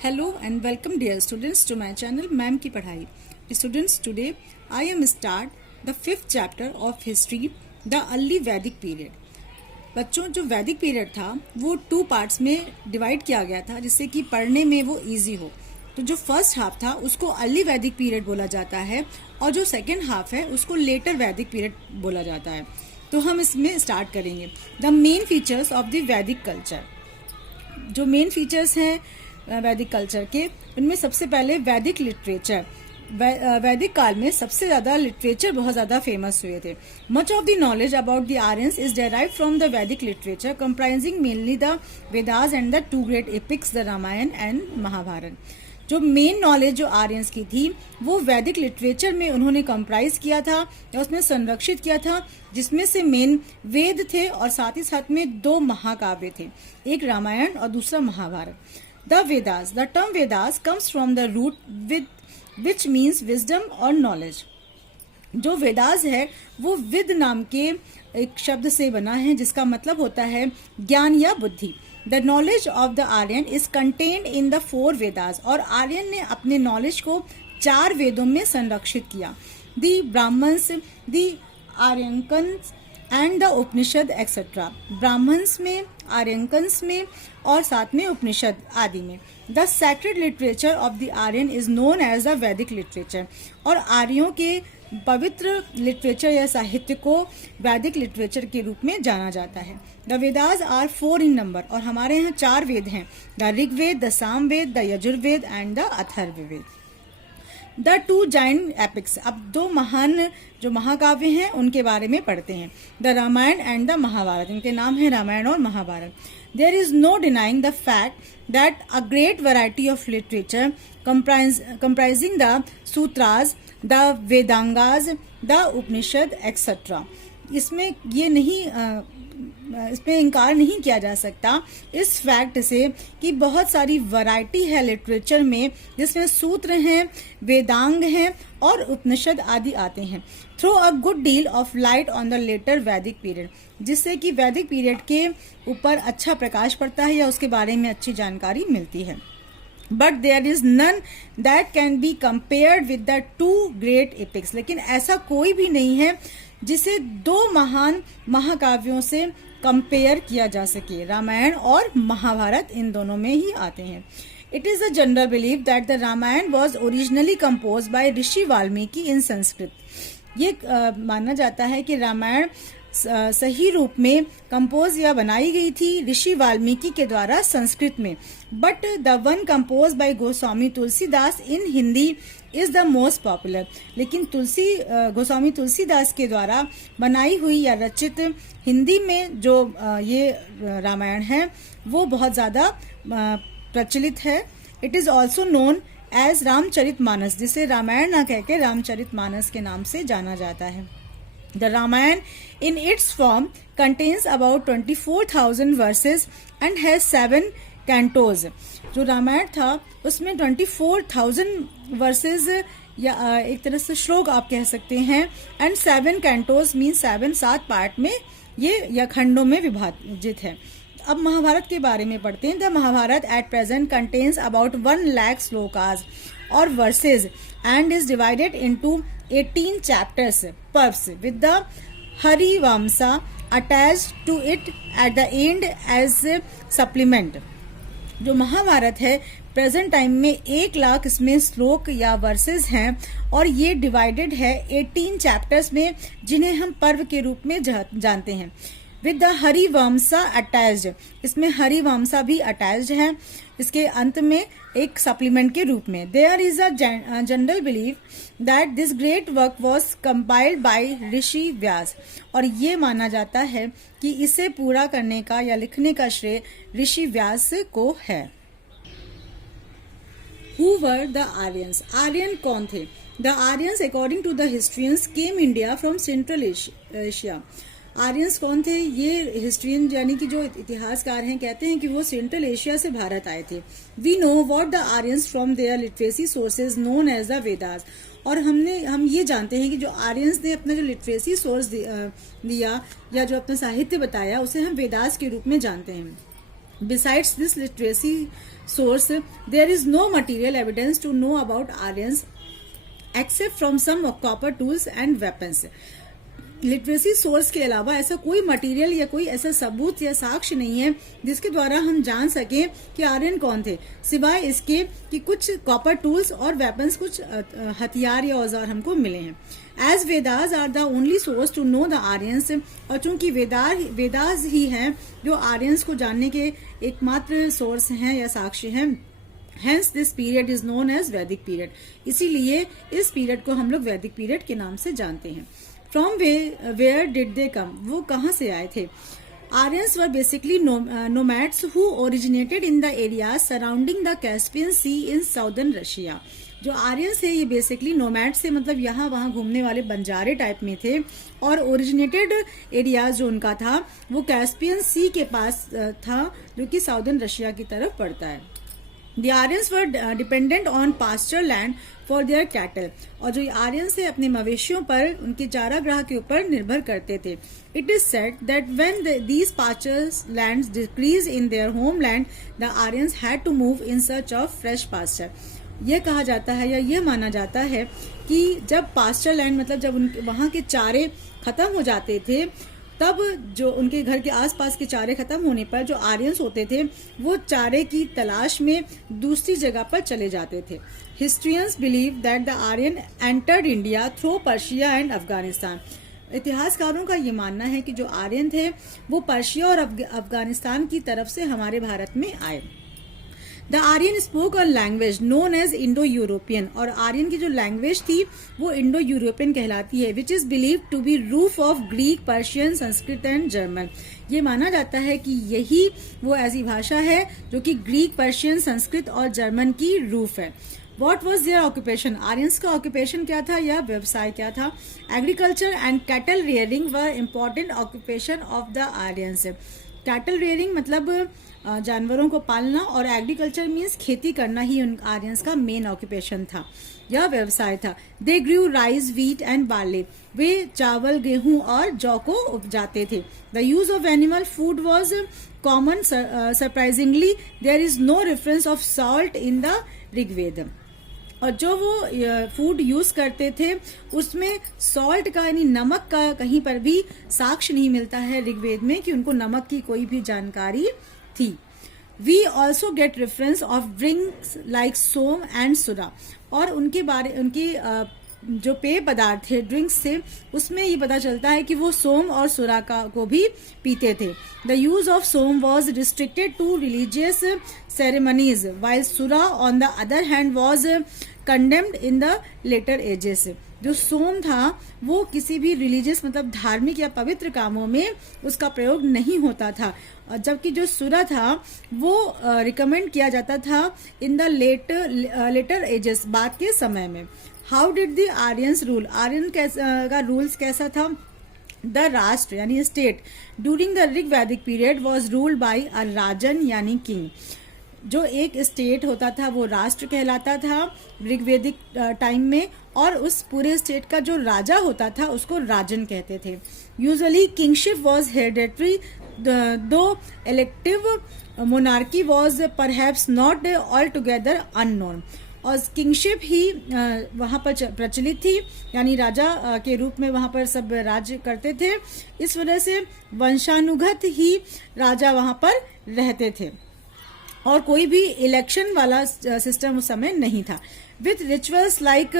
Hello and welcome dear students to my channel ma'am की पढ़ाई. Students, today I am start the 5th chapter of history, the early Vedic period. बच्चों, जो वैदिक period था वो 2 parts में divide किया गया था जिससे कि पढ़ने में वो इजी हो. तो जो फर्स्ट हाफ था उसको अर्ली वैदिक पीरियड बोला जाता है और जो सेकेंड हाफ है उसको लेटर वैदिक पीरियड बोला जाता है. तो हम इसमें स्टार्ट करेंगे. The main features of the वैदिक कल्चर. जो मेन फीचर्स हैं वैदिक कल्चर के, उनमें सबसे पहले वैदिक लिटरेचर. वैदिक काल में सबसे ज्यादा लिटरेचर बहुत ज्यादा फेमस हुए थे. Much of the knowledge about the Aryans is derive from the Vedic literature comprising mainly the Vedas and the 2 great epics the Ramayana and Mahabharata. जो मेन नॉलेज जो आर्यंस की थी वो वैदिक लिटरेचर में उन्होंने कंप्राइज किया था या उसमें संरक्षित किया था, जिसमें से मेन वेद थे और साथ ही साथ में 2 महाकाव्य थे, एक रामायण और दूसरा Mahabharat. The Vedas. The term Vedas comes from the root which means wisdom or knowledge. जो वेदास है वो विद नाम के एक शब्द से बना है जिसका मतलब होता है ज्ञान या बुद्धि. The knowledge of the Aryan is contained in the 4 Vedas. और आर्यन ने अपने नॉलेज को 4 वेदों में संरक्षित किया. The Brahmanas, the Aranyakas and the Upanishad etcetera. Brahmanas में, आर्यंकन्स में और साथ में उपनिषद आदि में. The sacred literature of the Aryan is known as the Vedic literature. और आर्यों के पवित्र लिटरेचर या साहित्य को वैदिक लिटरेचर के रूप में जाना जाता है. The Vedas are 4 in number. और हमारे यहाँ 4 वेद हैं, the Rigveda, the Samaveda, the Yajurveda and the Atharvaveda. The 2 giant epics. अब 2 महान जो महाकाव्य हैं उनके बारे में पढ़ते हैं. The Ramayana and the Mahabharata. इनके नाम है रामायण और Mahabharata. There is no denying the fact that a great variety of literature comprising the Sutras, the Vedangas, the Upanishad etcetera. इसमें ये नहीं इसमें इनकार नहीं किया जा सकता इस फैक्ट से कि बहुत सारी वैरायटी है लिटरेचर में जिसमें सूत्र हैं, वेदांग हैं और उपनिषद आदि आते हैं. Throw a good deal of light on the later Vedic period. जिससे कि वैदिक पीरियड के ऊपर अच्छा प्रकाश पड़ता है या उसके बारे में अच्छी जानकारी मिलती है. But there is none that can be compared with the 2 great epics. लेकिन ऐसा कोई भी नहीं है जिसे 2 महान महाकाव्यों से कंपेयर किया जा सके. रामायण और महाभारत इन दोनों में ही आते हैं. It is a general believe that the Ramayana was originally compose by Rishi Valmiki in Sanskrit. ये माना जाता है कि रामायण सही रूप में कंपोज या बनाई गई थी ऋषि वाल्मीकि के द्वारा संस्कृत में. But the one compose bye Goswami Tulsidas in Hindi is the most popular. लेकिन गोस्वामी तुलसीदास के द्वारा बनाई हुई या रचित हिंदी में जो ये रामायण है वो बहुत ज्यादा प्रचलित है. It is also known as Ramcharitmanas, जिसे रामायण न कहकर रामचरितमानस के नाम से जाना जाता है. The Ramayana in its form contains about 24,000 verses and has 7 cantos. जो रामायण था उसमें 24,000 वर्सेस या एक तरह से श्लोक आप कह सकते हैं. एंड 7 कैंटोज मीन 7 पार्ट में ये या खंडों में विभाजित है. अब महाभारत के बारे में पढ़ते हैं. The Mahabharata at present contains about 1 lakh shlokas or verses and is divided into 18 chapters parvas with the Harivamsa attached to it at the end as supplement. जो महाभारत है प्रेजेंट टाइम में 1 लाख इसमें श्लोक या वर्सेस हैं और ये डिवाइडेड है 18 चैप्टर्स में जिन्हें हम पर्व के रूप में जानते हैं. With the Harivamsa attached. इसमें हरिवंशा भी अटैच्ड है इसके अंत में एक सप्लीमेंट के रूप में. There is a general believe that this great work was compiled by Rishi Vyasa. और ये माना जाता है कि इसे पूरा करने का या लिखने का श्रेय ऋषि व्यास को है. Who were the Aryans? Aryan कौन थे? The Aryans according to the historians came India from Central Asia. Aryans कौन थे? ये हिस्ट्रियन यानी कि जो इतिहासकार हैं कहते हैं कि वो सेंट्रल एशिया से भारत आए थे. We know what the Aryans from their literacy sources known as the Vedas. और हम ये जानते हैं कि जो आर्यंस ने अपना जो लिटरेसी सोर्स दिया या जो अपना साहित्य बताया उसे हम वेदास के रूप में जानते हैं. Besides this literacy source, there is no material evidence to know about Aryans except from some copper tools and weapons. Literacy source के अलावा ऐसा कोई मटेरियल या कोई ऐसा सबूत या साक्ष्य नहीं है जिसके द्वारा हम जान सकें कि आर्यन कौन थे, सिवाय इसके कि कुछ कॉपर टूल्स और वेपन्स, कुछ हथियार या औजार हमको मिले हैं. As Vedas are the only source to know the Aryans, और चूंकि वेदास ही हैं जो आर्यंस को जानने के एकमात्र सोर्स हैं या साक्ष्य हैं, Hence this period is known as Vedic period. इसीलिए इस पीरियड को हम लोग वैदिक पीरियड के नाम से जानते हैं. From where did they come? वो कहाँ से आए थे? Aryans were basically nomads who originated in the areas surrounding the Caspian Sea in southern Russia. जो आर्यंस थे ये बेसिकली नोमैड से मतलब यहाँ वहाँ घूमने वाले बंजारे टाइप में थे, और ओरिजिनेटेड एरियाज जो उनका था वो कैस्पियन सी के पास था, जो कि साउदर्न रशिया की तरफ पड़ता है. The Aryans were dependent on pasture land for their cattle. और जो आर्यंस है अपने मवेशियों पर, उनके चारागाह के ऊपर निर्भर करते थे. It is said that when these pasture lands decreased in their homeland, the Aryans had to move in search of fresh pasture. यह कहा जाता है या यह माना जाता है कि जब पास्चर लैंड मतलब जब उनके वहाँ के चारे खत्म हो जाते थे, तब जो उनके घर के आसपास के चारे खत्म होने पर जो आर्यंस होते थे वो चारे की तलाश में दूसरी जगह पर चले जाते थे. Historians believe that the Aryan entered India through Persia and Afghanistan. इतिहासकारों का ये मानना है कि जो आर्यन थे वो पर्शिया और अफगानिस्तान की तरफ से हमारे भारत में आए. The Aryan spoke a language known as Indo European, और आर्यन की जो लैंग्वेज थी वो इंडो यूरोपियन कहलाती है, which is believe to be root of Greek, Persian, Sanskrit and German. ये माना जाता है कि यही वो ऐसी भाषा है जो कि ग्रीक, पर्शियन, संस्कृत और जर्मन की रूफ है. What was their occupation? Aryans का ऑक्यूपेशन क्या था या व्यवसाय क्या था? Agriculture and cattle rearing were important occupation of the Aryans. Cattle rearing मतलब जानवरों को पालना, और एग्रीकल्चर मीन्स खेती करना ही उन आर्यंस का मेन ऑक्यूपेशन था या व्यवसाय था. They grew rice, wheat and barley. वे चावल, गेहूं और जौ को उपजाते थे. The use of animal food was common. Surprisingly there is no reference of salt in the Rigveda. और जो वो फूड यूज करते थे उसमें सॉल्ट का यानी नमक का कहीं पर भी साक्ष्य नहीं मिलता है ऋग्वेद में कि उनको नमक की कोई भी जानकारी थी. We also get reference of drinks like soma and sura. और उनके जो पेय पदार्थ थे ड्रिंक्स से, उसमें ये पता चलता है कि वो सोम और सुरा को भी पीते थे. The use of soma was restricted to religious ceremonies, while sura on the other hand was condemned in the later ages. जो सोम था वो किसी भी रिलीजियस मतलब धार्मिक या पवित्र कामों में उसका प्रयोग नहीं होता था, जबकि जो सुरा था वो रिकमेंड किया जाता था इन द लेटर एजेस, बाद के समय में. How did the Aryans rule? Aryan का रूल्स कैसा था? द राष्ट्र यानी स्टेट ड्यूरिंग द ऋग वैदिक पीरियड वॉज रूल्ड बाय अ राजन यानी किंग. जो एक स्टेट होता था वो राष्ट्र कहलाता था ऋग्वेदिक टाइम में, और उस पूरे स्टेट का जो राजा होता था उसको राजन कहते थे. यूजुअली किंगशिप वॉज हेरिडेटरी, दो elective monarchy was perhaps not all together unknown. और किंगशिप ही वहाँ पर प्रचलित थी, यानी राजा के रूप में वहाँ पर सब राज्य करते थे. इस वजह से वंशानुगत ही राजा वहाँ पर रहते थे और कोई भी इलेक्शन वाला सिस्टम उस समय नहीं था. With rituals like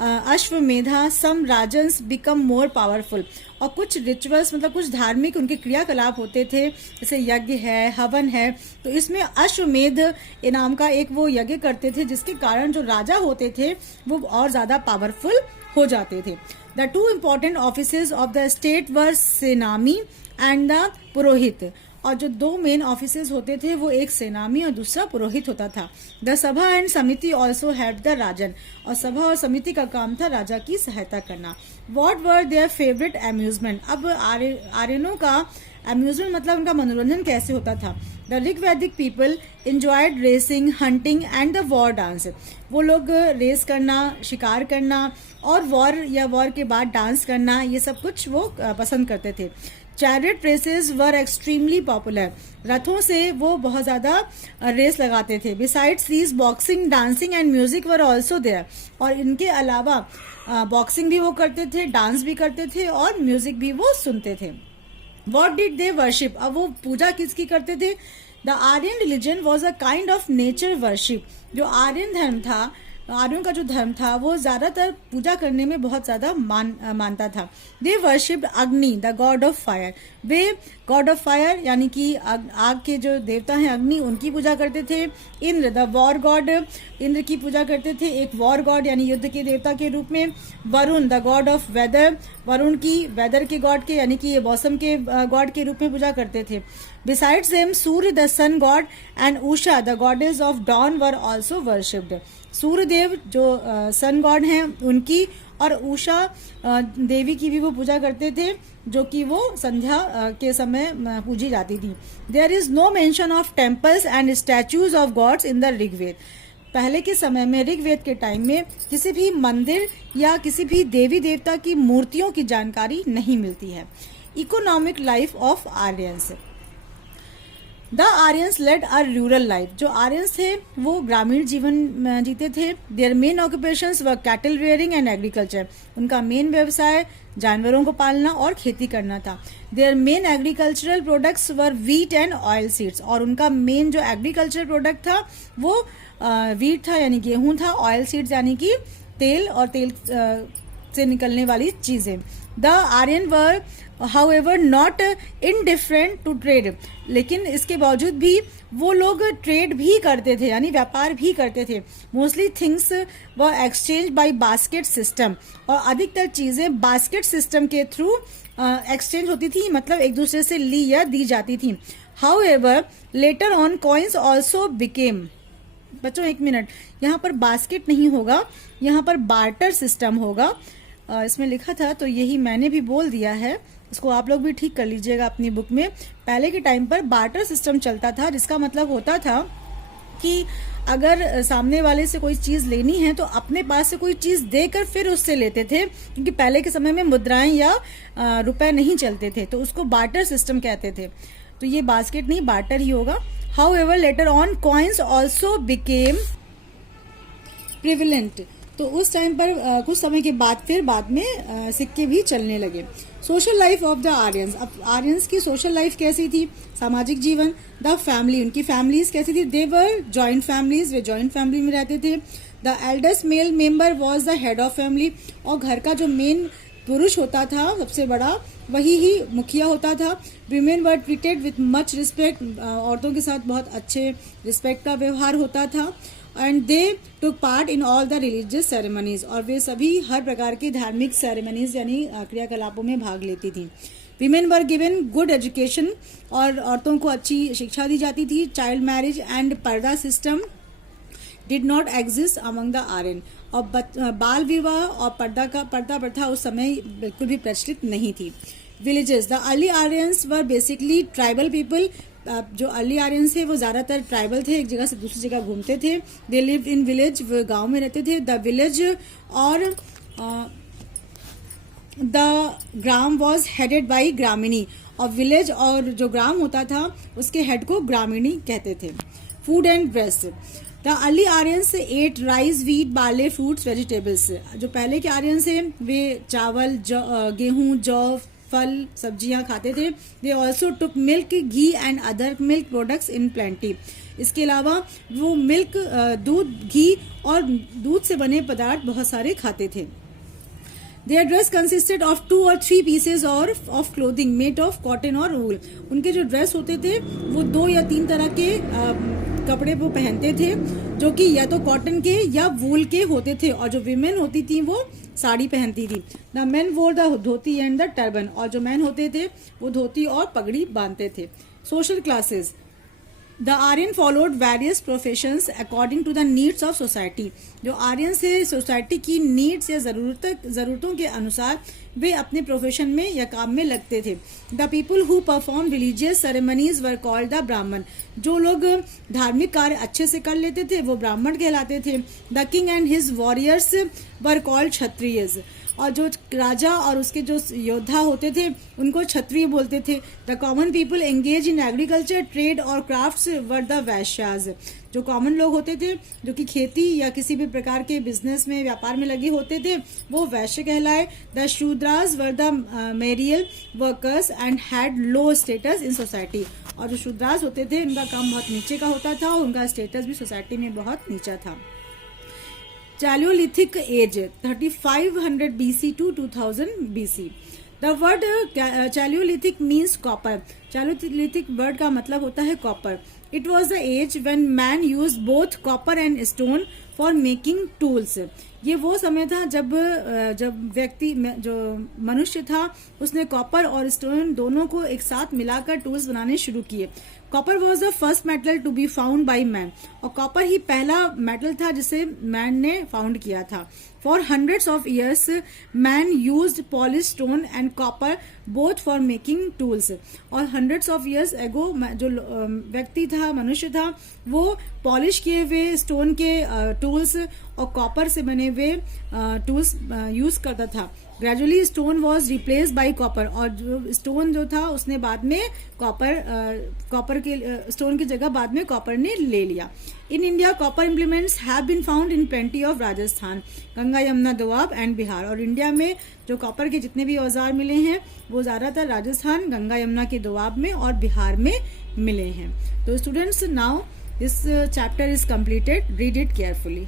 Ashvamedha some rajans become more powerful. और कुछ रिचुअल्स मतलब कुछ धार्मिक उनके क्रियाकलाप होते थे, जैसे यज्ञ है, हवन है, तो इसमें अश्वमेध नाम का एक वो यज्ञ करते थे जिसके कारण जो राजा होते थे वो और ज्यादा पावरफुल हो जाते थे. The two important offices of the state were senani and the purohit. और जो दो मेन ऑफिसेज होते थे वो एक सेनामी और दूसरा पुरोहित होता था. द सभा एंड समिति ऑल्सो हेल्प द राजन. और सभा और समिति का काम था राजा की सहायता करना. What were their favourite amusement? अब आर्यनों का अम्यूजमेंट मतलब उनका मनोरंजन कैसे होता था? The Rigvedic people enjoyed racing, hunting and the war dance. वो लोग रेस करना, शिकार करना और वॉर या वॉर के बाद डांस करना, ये सब कुछ वो पसंद करते थे. Chariot races were extremely popular, रथों से वो बहुत ज़्यादा रेस लगाते थे। Besides these boxing, dancing and music were also there, और इनके अलावा बॉक्सिंग भी वो करते थे, डांस भी करते थे और म्यूजिक भी वो सुनते थे। वॉट डिड दे वर्शिप, अब वो पूजा किसकी करते थे? The Aryan religion was a kind of nature worship, जो आर्यन धर्म था, आर्यों का जो धर्म था वो ज्यादातर पूजा करने में बहुत ज्यादा मानता था। दे वर्शिप्ड अग्नि, the god of fire, way God of fire यानी कि आग के जो देवता हैं अग्नि, उनकी पूजा करते थे। Indra, the war God, Indra की पूजा करते थे एक वॉर गॉड यानी युद्ध के देवता के रूप में। Varuna, the god of weather, Varuna की वेदर के गॉड के यानी कि मौसम के गॉड के रूप में पूजा करते थे। Besides them Surya, the sun god, and Usha, the goddess of dawn were also worshipped, Suryadev जो सन गॉड हैं उनकी, और उषा देवी की भी वो पूजा करते थे, जो कि वो संध्या के समय पूजी जाती थी। There is no mention of temples and statues of gods in the Rigveda, पहले के समय में ऋग्वेद के टाइम में किसी भी मंदिर या किसी भी देवी देवता की मूर्तियों की जानकारी नहीं मिलती है। Economic life of Aryans, the Aryans led a rural life, जो आर्यंस थे वो ग्रामीण जीवन जीते थे। Their main occupations were cattle rearing and agriculture, उनका मेन व्यवसाय जानवरों को पालना और खेती करना था। Their main agricultural products were wheat and oil seeds, और उनका मेन जो एग्रीकल्चरल प्रोडक्ट था वो व्हीट था यानी गेहूं था, ऑयल सीड्स यानी कि तेल और तेल से निकलने वाली चीजें। The Aryan were however not indifferent to trade, लेकिन इसके बावजूद भी वो लोग ट्रेड भी करते थे यानी व्यापार भी करते थे। मोस्टली थिंग्स व एक्सचेंज बाय बास्केट सिस्टम, और अधिकतर चीजें बास्केट सिस्टम के थ्रू एक्सचेंज होती थी, मतलब एक दूसरे से ली या दी जाती थी। However later on coins also became, बच्चों एक मिनट, यहाँ पर बास्केट नहीं होगा, यहाँ पर बार्टर सिस्टम होगा, इसमें लिखा था तो यही मैंने भी बोल दिया है, इसको आप लोग भी ठीक कर लीजिएगा अपनी बुक में। पहले के टाइम पर बार्टर सिस्टम चलता था, जिसका मतलब होता था कि अगर सामने वाले से कोई चीज लेनी है तो अपने पास से कोई चीज देकर फिर उससे लेते थे, क्योंकि पहले के समय में मुद्राएं या रुपए नहीं चलते थे, तो उसको बार्टर सिस्टम कहते थे। तो ये बास्केट नहीं बार्टर ही होगा। However later on coins also became prevalent, तो उस टाइम पर कुछ समय के बाद फिर बाद में सिक्के भी चलने लगे। Social life of the Aryans, अब आर्यंस की सोशल लाइफ कैसी थी? सामाजिक जीवन। द फैमिली, उनकी फैमिलीज कैसी थी? दे वर जॉइंट फैमिलीज, वे जॉइंट फैमिली में रहते थे। The eldest male member was the head of family, और घर का जो मेन पुरुष होता था सबसे बड़ा वही ही मुखिया होता था। Women were treated with much respect, औरतों के साथ बहुत अच्छे रिस्पेक्ट का व्यवहार होता था। And they took part in all the religious ceremonies, और वे सभी हर प्रकार की धार्मिक सेरेमनीज यानी क्रियाकलापों में भाग लेती थी। Women were given good education, और औरतों को अच्छी शिक्षा दी जाती थी। Child marriage and purdah system did not exist among the Aryan, और बाल विवाह और पर्दा प्रथा उस समय बिल्कुल भी प्रचलित नहीं थी। Villages, the early Aryans were basically tribal people, जो अर्ली आर्यंस थे वो ज्यादातर ट्राइबल थे, एक जगह से दूसरी जगह घूमते थे। दे लिव्ड इन विलेज, वो गांव में रहते थे। The village or the grama was headed by gramani, और विलेज और जो ग्राम होता था उसके हेड को ग्रामीणी कहते थे। Food and dress, the early Aryans ate rice, wheat, barley, fruits, vegetables, जो पहले के आर्यंस थे वे चावल, गेहूं, जौ, फल, सब्जियां खाते थे। They also took milk, ghee and other milk products in plenty, इसके अलावा वो मिल्क, दूध, घी और दूध से बने पदार्थ बहुत सारे खाते थे। Their dress consisted of 2 or 3 pieces और of clothing made of cotton और wool, उनके जो ड्रेस होते थे वो 2 या 3 तरह के कपड़े वो पहनते थे, जो कि या तो कॉटन के या वूल के होते थे, और जो विमेन होती थी वो साड़ी पहनती थी। द मेन वोर the dhoti and the turban, और जो मैन होते थे वो धोती और पगड़ी बांधते थे। Social classes, the Aryan followed various professions according to the needs of society, जो आर्यन से सोसाइटी की नीड्स या जरूरतों के अनुसार वे अपने प्रोफेशन में या काम में लगते थे। The people who perform religious ceremonies were called the ब्राह्मण, जो लोग धार्मिक कार्य अच्छे से कर लेते थे वो ब्राह्मण कहलाते थे। The king and his warriors were called Kshatriyas, और जो राजा और उसके जो योद्धा होते थे उनको क्षत्रिय बोलते थे। The common people engage in agriculture, trade और क्राफ्ट्स वर द वैश्याज। जो कॉमन लोग होते थे जो कि खेती या किसी भी प्रकार के बिजनेस में, व्यापार में लगे होते थे, वो वैश्य कहलाए। The Shudras were the menial workers and had low status in society. और जो शूद्रास होते थे उनका काम बहुत नीचे का होता था, उनका स्टेटस भी सोसाइटी में बहुत नीचा था। Paleolithic age 3500 BC to 2000 BC। The word Paleolithic means copper। Paleolithic word का मतलब होता है copper। It was the age when man used both copper and stone for making tools। ये वो समय था जब व्यक्ति जो मनुष्य था उसने कॉपर और स्टोन दोनों को एक साथ मिलाकर टूल्स बनाने शुरू किए। Copper was the first metal to be found by man. और कॉपर ही पहला मेटल था जिसे मैन ने फाउंड किया था। For hundreds of years man used polish stone and copper both for making tools. और हंड्रेड्स ऑफ ईयर्स एगो जो व्यक्ति था, मनुष्य था, वो पॉलिश किए हुए स्टोन के टूल्स और कॉपर से बने हुए टूल्स यूज करता था। Gradually stone was replace by copper. और जो स्टोन जो था उसने बाद में कॉपर के स्टोन की जगह बाद में कॉपर ने ले लिया। In India copper implements have been found in plenty of Rajasthan, Ganga Yamuna Doab and Bihar. और इंडिया में जो कॉपर के जितने भी औजार मिले हैं वो ज्यादातर राजस्थान, गंगा यमुना के दोआब में और बिहार में मिले हैं। तो students, now this chapter is completed, read it carefully.